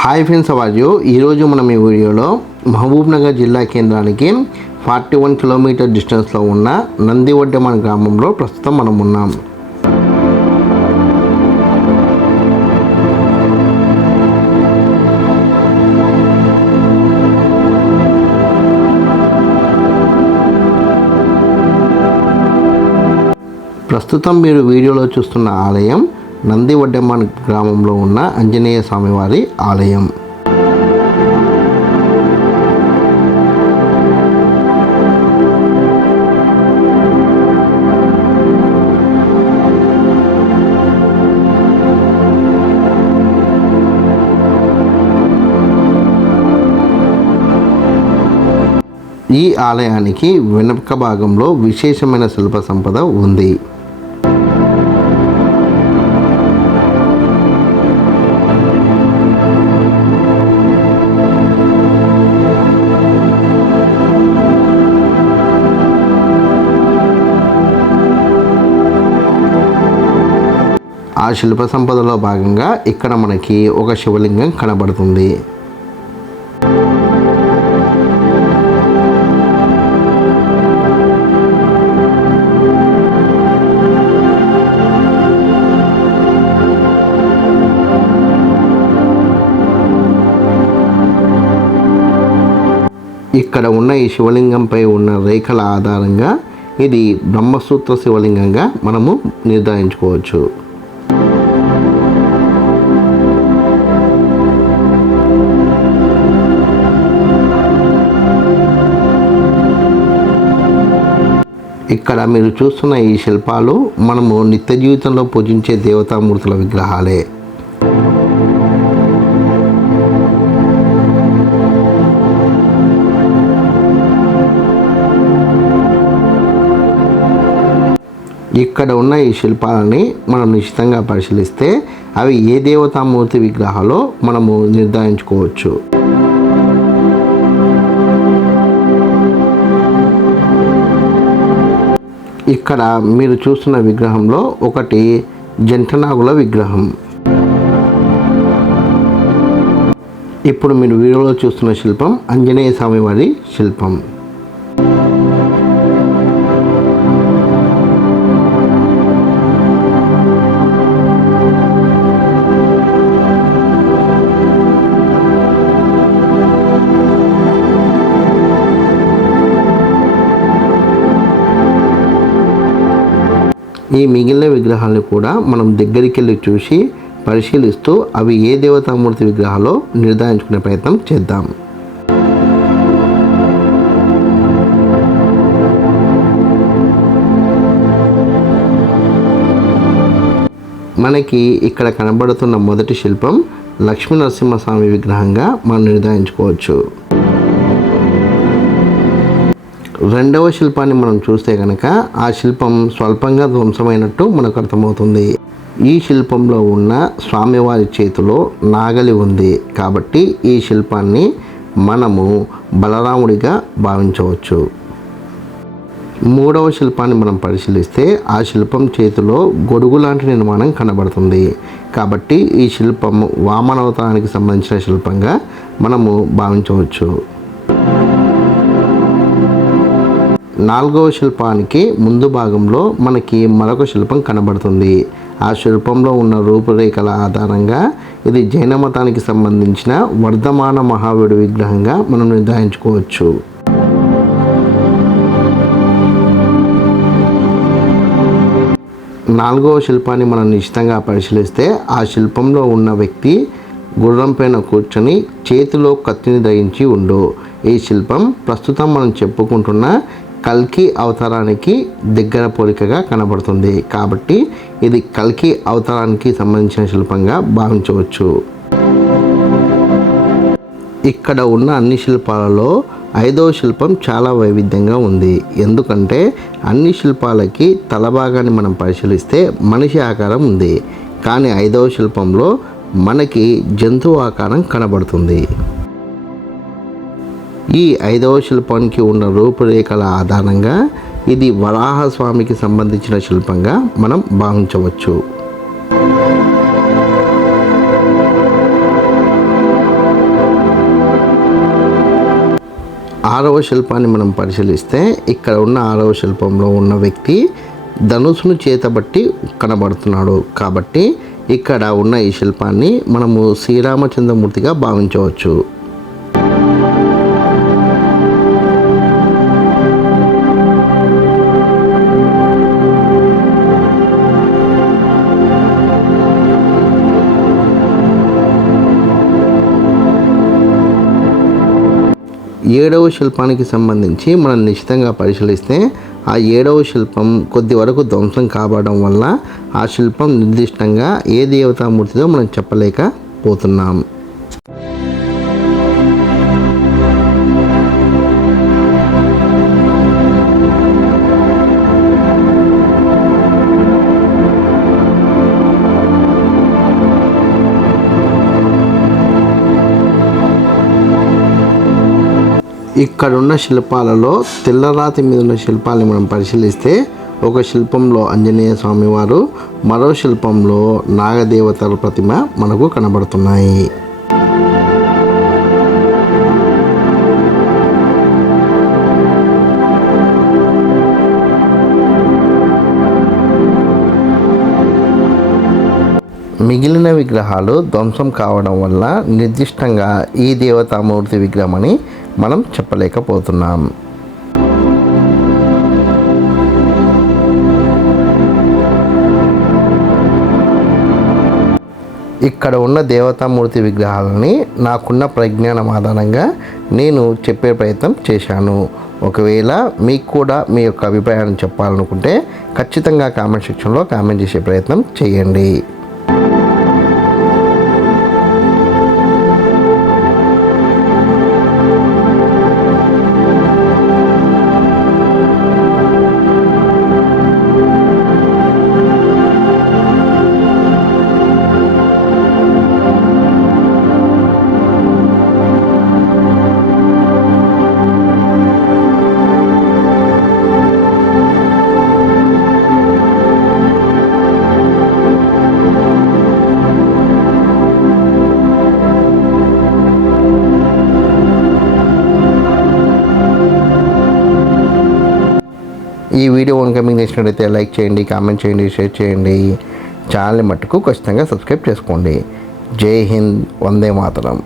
Hi friends, అవాజు ఈరోజు మనం ఈ వీడియోలో మహబూబ్నగర్ జిల్లా కేంద్రానికి 41 కిలోమీటర్ డిస్టెన్స్లో ఉన్న నందివడ్డెమాన్ గ్రామంలో ప్రస్తుతం మనం ఉన్నాం. ప్రస్తుతం మీరు వీడియోలో చూస్తున్న ఆలయం నందివడ్డెమాన్ గ్రామంలో ఉన్న ఆంజనేయ స్వామివారి ఆలయం. ఈ ఆలయానికి వెనుక భాగంలో విశేషమైన శిల్ప సంపద ఉంది. ఆ శిల్ప సంపదలో భాగంగా ఇక్కడ మనకి ఒక శివలింగం కనబడుతుంది. ఇక్కడ ఉన్న ఈ శివలింగంపై ఉన్న రేఖల ఆధారంగా ఇది బ్రహ్మసూత్ర శివలింగంగా మనము నిర్ధారించుకోవచ్చు. ఇక్కడ మీరు చూస్తున్న ఈ శిల్పాలు మనము నిత్య జీవితంలో పూజించే దేవతామూర్తుల విగ్రహాలే. ఇక్కడ ఉన్న ఈ శిల్పాలని మనం నిశ్చితంగా పరిశీలిస్తే అవి ఏ దేవతామూర్తి విగ్రహాలో మనము నిర్ధారించుకోవచ్చు. ఇక్కడ మీరు చూస్తున్న విగ్రహంలో ఒకటి జంటనాగుల విగ్రహం. ఇప్పుడు మీరు వీడియోలో చూస్తున్న శిల్పం ఆంజనేయ స్వామివారి శిల్పం. ఈ మిగిలిన విగ్రహాలను కూడా మనం దగ్గరికి వెళ్ళి చూసి పరిశీలిస్తూ అవి ఏ దేవతామూర్తి విగ్రహాలో నిర్ధారించుకునే ప్రయత్నం చేద్దాం. మనకి ఇక్కడ కనబడుతున్న మొదటి శిల్పం లక్ష్మీ నరసింహస్వామి విగ్రహంగా మనం నిర్ధారించుకోవచ్చు. రెండవ శిల్పాన్ని మనం చూస్తే కనుక ఆ శిల్పం స్వల్పంగా ధ్వంసమైనట్టు మనకు అర్థమవుతుంది. ఈ శిల్పంలో ఉన్న స్వామివారి చేతిలో నాగలి ఉంది కాబట్టి ఈ శిల్పాన్ని మనము బలరాముడిగా భావించవచ్చు. మూడవ శిల్పాన్ని మనం పరిశీలిస్తే ఆ శిల్పం చేతిలో గొడుగు లాంటి నిర్మాణం కనబడుతుంది కాబట్టి ఈ శిల్పం వామనావతారానికి సంబంధించిన శిల్పంగా మనము భావించవచ్చు. నాలుగవ శిల్పానికి ముందు భాగంలో మనకి మరొక శిల్పం కనబడుతుంది. ఆ శిల్పంలో ఉన్న రూపురేఖల ఆధారంగా ఇది జైన మతానికి సంబంధించిన వర్ధమాన మహావీరుడి విగ్రహంగా మనం నిర్ధారించుకోవచ్చు. నాలుగవ శిల్పాన్ని మనం నిశ్చితంగా పరిశీలిస్తే ఆ శిల్పంలో ఉన్న వ్యక్తి గుర్రం పైన కూర్చొని చేతిలో కత్తిని ధరించి ఉండు. ఈ శిల్పం ప్రస్తుతం మనం చెప్పుకుంటున్న కల్కి అవతారానికి దగ్గర పోలికగా కనబడుతుంది కాబట్టి ఇది కల్కి అవతారానికి సంబంధించిన శిల్పంగా భావించవచ్చు. ఇక్కడ ఉన్న అన్ని శిల్పాలలో ఐదవ శిల్పం చాలా వైవిధ్యంగా ఉంది. ఎందుకంటే అన్ని శిల్పాలకి తల భాగాన్ని మనం పరిశీలిస్తే మనిషి ఆకారం ఉంది, కానీ ఐదవ శిల్పంలో మనకి జంతువు ఆకారం కనబడుతుంది. ఈ ఐదవ శిల్పానికి ఉన్న రూపురేఖల ఆధారంగా ఇది వరాహస్వామికి సంబంధించిన శిల్పంగా మనం భావించవచ్చు. 6వ శిల్పాన్ని మనం పరిశీలిస్తే ఇక్కడ ఉన్న 6వ శిల్పంలో ఉన్న వ్యక్తి ధనుసును చేతబట్టి కనబడుతున్నాడు. కాబట్టి ఇక్కడ ఉన్న ఈ శిల్పాన్ని మనము శ్రీరామచంద్రమూర్తిగా భావించవచ్చు. ఏడవ శిల్పానికి సంబంధించి మనం నిశ్చితంగా పరిశీలిస్తే ఆ 7వ శిల్పం కొద్ది వరకు ధ్వంసం కావడం వల్ల ఆ శిల్పం నిర్దిష్టంగా ఏ దేవతామూర్తితో మనం చెప్పలేకపోతున్నాం. ఇక్కడున్న శిల్పాలలో తెల్లరాతి మీద ఉన్న శిల్పాలని మనం పరిశీలిస్తే ఒక శిల్పంలో ఆంజనేయ స్వామివారు, మరో శిల్పంలో నాగదేవతల ప్రతిమ మనకు కనబడుతున్నాయి. మిగిలిన విగ్రహాలు ధ్వంసం కావడం వల్ల నిర్దిష్టంగా ఈ దేవతామూర్తి విగ్రహం అని మనం చెప్పలేకపోతున్నాం. ఇక్కడ ఉన్న దేవతామూర్తి విగ్రహాలని నాకున్న పరిజ్ఞానం ఆధారంగా నేను చెప్పే ప్రయత్నం చేశాను. ఒకవేళ మీకు కూడా మీ యొక్క అభిప్రాయాన్ని చెప్పాలనుకుంటే ఖచ్చితంగా కామెంట్ సెక్షన్లో కామెంట్ చేసే ప్రయత్నం చేయండి. ఈ వీడియో కనుక మీకు నచ్చినట్లయితే లైక్ చేయండి, కామెంట్ చేయండి, షేర్ చేయండి. ఛానల్ మట్టుకు ఖచ్చితంగా సబ్స్క్రైబ్ చేసుకోండి. జై హింద్, వందే మాతరం.